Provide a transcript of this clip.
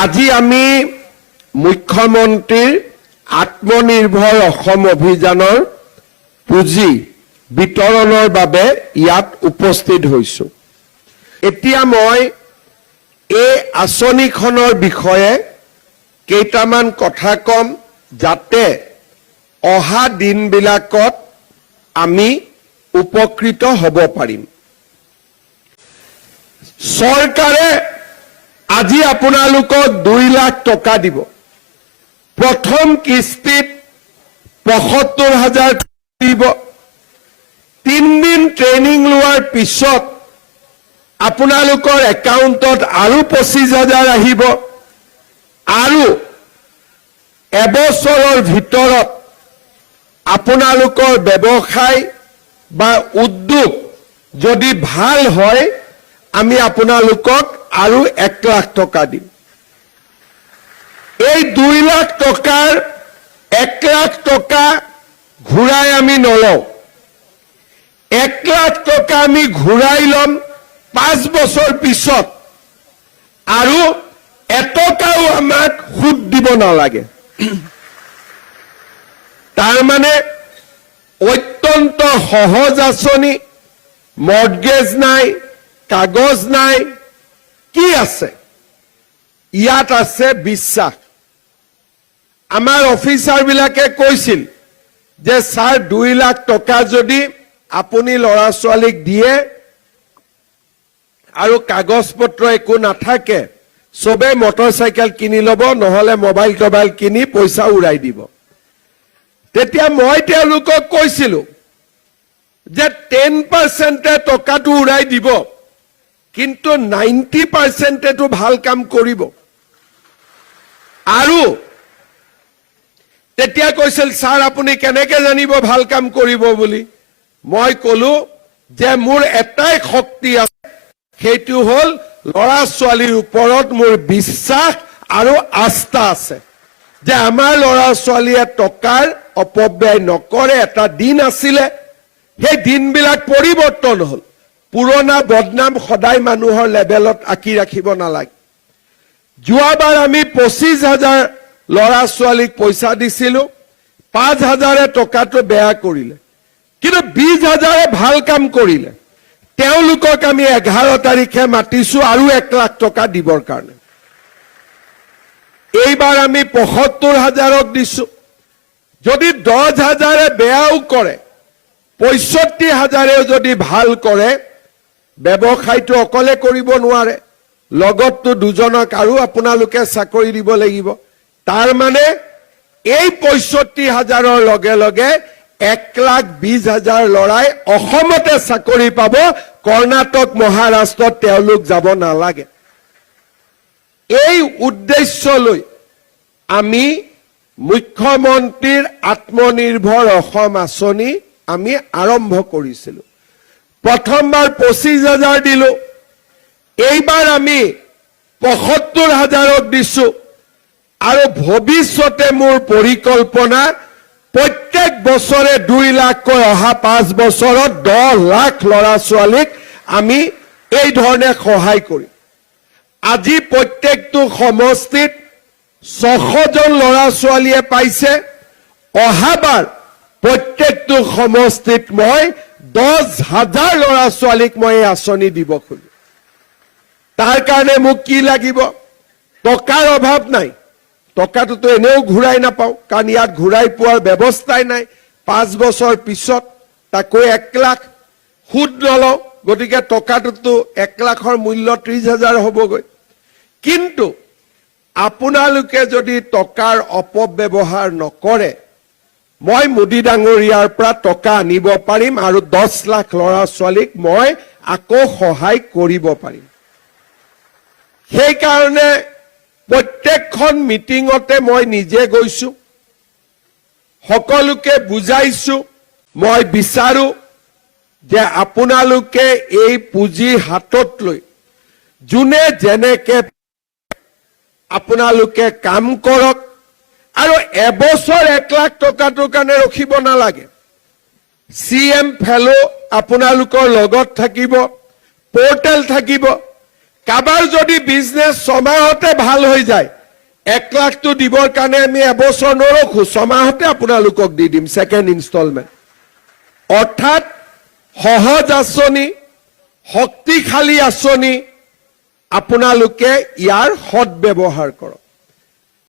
আজি আমি মুখ্যমন্ত্ৰীৰ আত্মনিৰ্ভৰ অসম অভিযানৰ পুঁজি বিতৰণৰ বাবে ইয়াত উপস্থিত হৈছো। এতিয়া মই এই আঁচনিখনৰ বিষয়ে কেইটামান কথা কম যাতে অহা দিনবিলাকত আমি উপকৃত হ'ব পাৰিম। চৰকাৰে আজি আপোনালোকক 2 লাখ টকা দিব। প্ৰথম কিস্তিত ৭৫,০০০ দিব। 3 দিন ট্ৰেইনিং লোৱাৰ পিছত আপোনালোকৰ একাউণ্টত আৰু 25,০০০ আহিব আৰু এবছৰৰ ভিতৰত আপোনালোকৰ ব্যৱসায় বা উদ্যোগ যদি ভাল হয় আমি আপোনালোকক আৰু 1 লাখ টকা দিম। এই 2 লাখ টকাৰ 1 লাখ টকা ঘূৰাই আমি নলওঁ। 1 লাখ টকা আমি ঘূৰাই ল'ম 5 বছৰ পিছত আৰু এটকাও আমাক সুদ দিব নালাগে। তাৰ মানে অত্যন্ত সহজ আঁচনি, মৰ্টগেজ নাই, কাগজ নাই, কি আছে? ইয়াত আছে বিশ্বাস। আমাৰ অফিচাৰবিলাকে কৈছিল যে ছাৰ 2 লাখ টকা যদি আপুনি ল'ৰা ছোৱালীক দিয়ে আৰু কাগজ পত্ৰ একো নাথাকে, চবে মটৰচাইকেল কিনি ল'ব, নহ'লে মোবাইল টবাইল কিনি পইচা উৰাই দিব। তেতিয়া মই তেওঁলোকক কৈছিলো যে 10% টকাটো উৰাই দিব, কিন্তু 90%টো ভাল কাম কৰিব। আৰু তেতিয়া কৈছিল ছাৰ আপুনি কেনেকে জানিব ভাল কাম কৰিব বুলি? মই কলো যে মোৰ এটাই শক্তি আছে, সেইটো হ'ল ল'ৰা ছোৱালীৰ ওপৰত মোৰ বিশ্বাস আৰু আস্থা আছে যে আমাৰ ল'ৰা ছোৱালীয়ে টকাৰ অপব্যয় নকৰে। এটা দিন আছিলে, সেই দিনবিলাক পৰিৱৰ্তন হ'ল। পুৰণা বদনাম সদায় মানুহৰ লেভেলত আঁকি ৰাখিব নালাগে। যোৱাবাৰ আমি 25,০০০ ল'ৰা ছোৱালীক পইচা দিছিলো, 5,০০০ টকাটো বেয়া কৰিলে, কিন্তু 20,০০০ ভাল কাম কৰিলে। তেওঁলোকক আমি 11 তাৰিখে মাতিছো আৰু 1 লাখ টকা দিবৰ কাৰণে। এইবাৰ আমি ৭৫,০০০ দিছো। যদি 10,০০০ বেয়াও কৰে, ৬৫,০০০ যদি ভাল কৰে, ব্যৱসায়টো অকলে কৰিব নোৱাৰে, লগততো দুজনক আৰু আপোনালোকে চাকৰি দিব লাগিব। তাৰ মানে এই ৬৫,০০০ৰ লগে লগে 1,20,০০০ ল'ৰাই অসমতে চাকৰি পাব, কৰ্ণাটক মহাৰাষ্ট্ৰত তেওঁলোক যাব নালাগে। এই উদ্দেশ্য লৈ আমি মুখ্যমন্ত্ৰীৰ আত্মনিৰ্ভৰ অসম আঁচনি আমি আৰম্ভ কৰিছিলো। প্ৰথমবাৰ 25,০০০ দিলো, এইবাৰ আমি ৭৫,০০০ দিছো। আৰু ভৱিষ্যতে মোৰ পৰিকল্পনা প্ৰত্যেক বছৰে 2 লাখকৈ অহা 5 বছৰত 10 লাখ ল'ৰা ছোৱালীক আমি এই ধৰণে সহায় কৰিম। আজি প্ৰত্যেকটো সমষ্টিত 600 জন ল'ৰা ছোৱালীয়ে পাইছে। অহাবাৰ প্ৰত্যেকটো সমষ্টিত মই 10,000 ল'ৰা ছোৱালীক মই এই আঁচনি দিব খোজো। তাৰ কাৰণে মোক কি লাগিব? টকাৰ অভাৱ নাই। টকাটোতো এনেও ঘূৰাই নাপাওঁ, কাৰণ ইয়াত ঘূৰাই পোৱাৰ ব্যৱস্থাই নাই। 5 বছৰ পিছত তাকো 1 লাখ সুদ নলওঁ, গতিকে টকাটোতো 1 লাখৰ মূল্য 30,000 হ'বগৈ। কিন্তু আপোনালোকে যদি টকাৰ অপব্যৱহাৰ নকৰে, মই মোদী ডাঙৰীয়াৰ পৰা টকা আনিব পাৰিম আৰু 10 লাখ ল'ৰা ছোৱালীক মই আকৌ সহায় কৰিব পাৰিম। সেইকাৰণে প্ৰত্যেকখন মিটিঙতে মই নিজে গৈছো, সকলোকে বুজাইছো। মই বিচাৰো যে আপোনালোকে এই পুঁজি হাতত লৈ যোনে যেনেকে আপোনালোকে কাম কৰক আৰু এবছৰ 1 লাখ টকাটোৰ কাৰণে ৰখিব নালাগে। CM ফেলো আপোনালোকৰ লগত থাকিব, পোৰ্টেল থাকিব। কাৰোবাৰ যদি বিজনেছ 6 মাহতে ভাল হৈ যায় 1 লাখটো দিবৰ কাৰণে আমি এবছৰ নৰখো 6 মাহতে আপোনালোকক দি দিম সেকেন্ড ইনষ্টলমেন্ট অৰ্থাৎ সহজ আঁচনি শক্তিশালী আঁচনি আপোনালোকে ইয়াৰ সৎ ব্যৱহাৰ কৰক